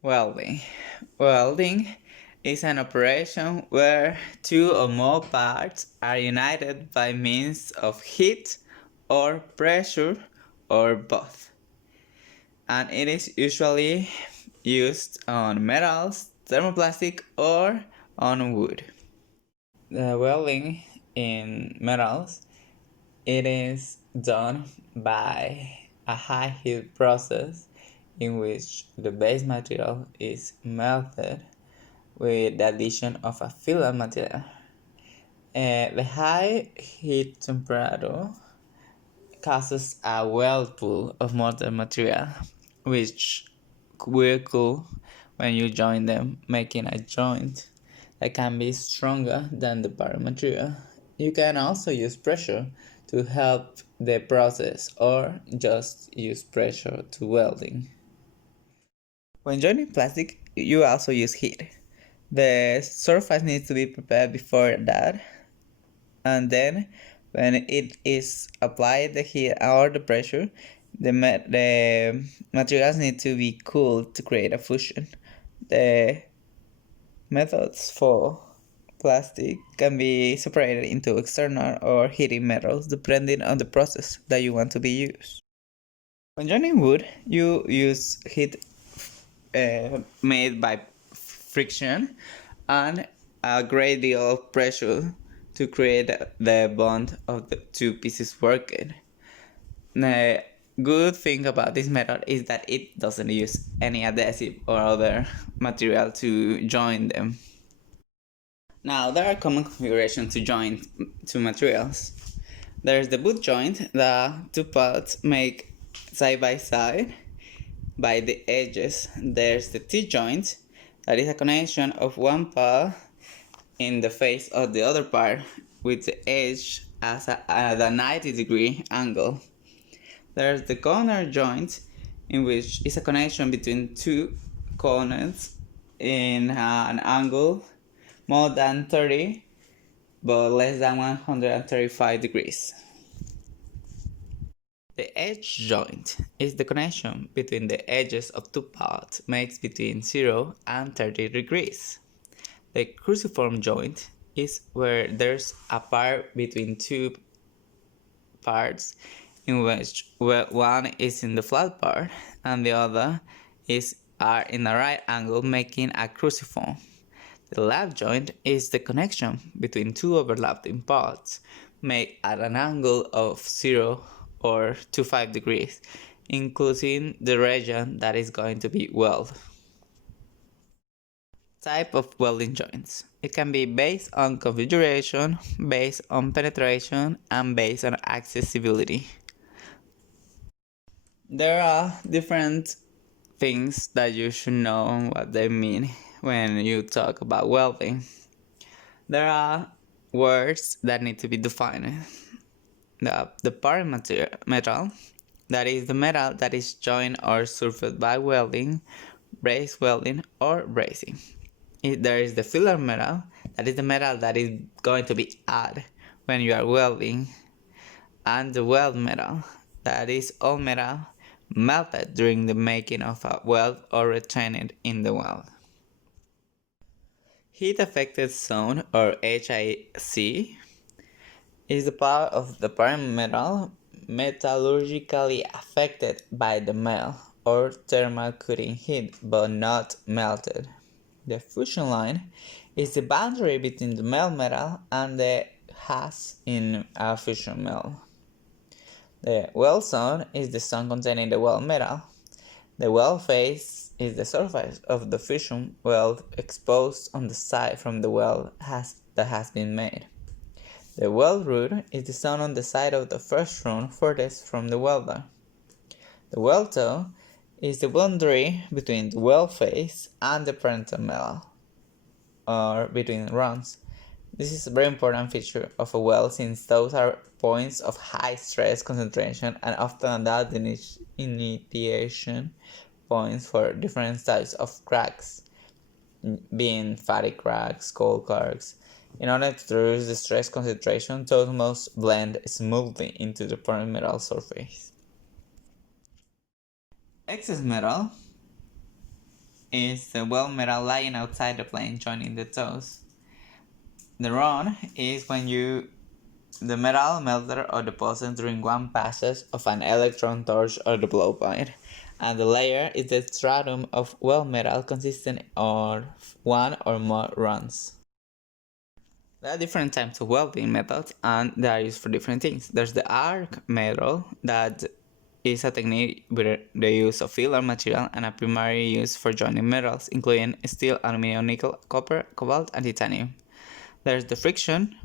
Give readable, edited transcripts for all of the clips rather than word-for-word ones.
Welding. Welding is an operation where two or more parts are united by means of heat or pressure or both. And it is usually used on metals, thermoplastic, or on wood. The welding in metals, it is done by a high heat process in which the base material is melted with the addition of a filler material. The high heat temperature causes a whirlpool of molten material, which will cool when you join them, making a joint that can be stronger than the parent material. You can also use pressure to help the process or just use pressure to welding. When joining plastic, you also use heat. The surface needs to be prepared before that, and then when it is applied the heat or the pressure, the materials need to be cooled to create a fusion. The methods for plastic can be separated into external or heating methods depending on the process that you want to be used. When joining wood, you use heat made by friction and a great deal of pressure to create the bond of the two pieces working. The good thing about this method is that it doesn't use any adhesive or other material to join them. Now, there are common configurations to join two materials. There's the boot joint, the two parts make side by side by the edges. There's the T-joint, that is a connection of one part in the face of the other part with the edge at a 90-degree angle. There's the corner joint, in which is a connection between two corners in an angle more than 30 but less than 135 degrees. The edge joint is the connection between the edges of two parts makes between 0 and 30 degrees. The cruciform joint is where there's a part between two parts in which one is in the flat part and the other are in a right angle making a cruciform. The lap joint is the connection between two overlapping parts made at an angle of 0 or 25 degrees, including the region that is going to be welded. Type of welding joints. It can be based on configuration, based on penetration, and based on accessibility. There are different things that you should know what they mean when you talk about welding. There are words that need to be defined. The parent metal, that is the metal that is joined or surfaced by welding, braze welding, or brazing. There is the filler metal, that is the metal that is going to be added when you are welding, and the weld metal, that is all metal melted during the making of a weld or retained in the weld. Heat affected zone, or HIC, is the part of the parent metal metallurgically affected by the melt or thermal cutting heat but not melted. The fusion line is the boundary between the melt metal and the has in a fusion melt. The weld zone is the zone containing the weld metal. The weld face is the surface of the fusion weld exposed on the side from the weld that has been made. The weld root is the zone on the side of the first run furthest from the welder. The weld toe is the boundary between the weld face and the parental metal, or between runs. This is a very important feature of a weld since those are points of high stress concentration and often that initiation points for different types of cracks, being fatty cracks, cold cracks. In order to reduce the stress concentration, those must blend smoothly into the parent metal surface. Excess metal is the weld metal lying outside the plane joining the toes. The run is when the metal melted or deposited during one passage of an electron torch or the blow point, and the layer is the stratum of weld metal consisting of one or more runs. There are different types of welding methods and they are used for different things. There's the arc method that is a technique with the use of filler material and a primary use for joining metals, including steel, aluminum, nickel, copper, cobalt, and titanium. There's the friction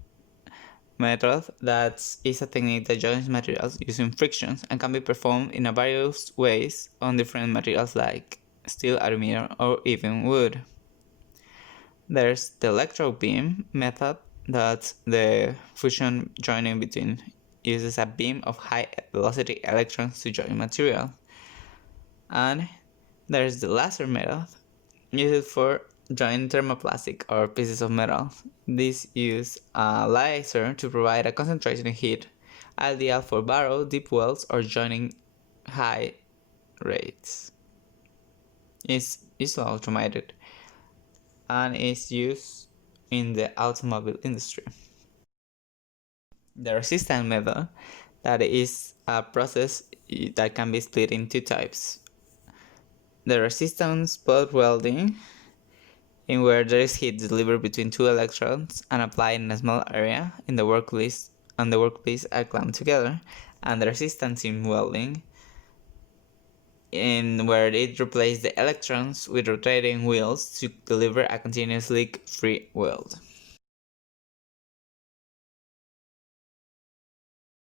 method that is a technique that joins materials using frictions and can be performed in various ways on different materials like steel, aluminum, or even wood. There's the electron beam method that the fusion joining between uses a beam of high velocity electrons to join material. And there's the laser method used for joining thermoplastic or pieces of metal. This uses a laser to provide a concentration of heat, ideal for barrow, deep welds, or joining high rates. It's automated and is used in the automobile industry. The resistance method, that is a process that can be split in two types. The resistance spot welding, in where there is heat delivered between two electrodes and applied in a small area in the workpiece are clamped together, and the resistance in welding, in where it replaces the electrons with rotating wheels to deliver a continuous leak-free weld.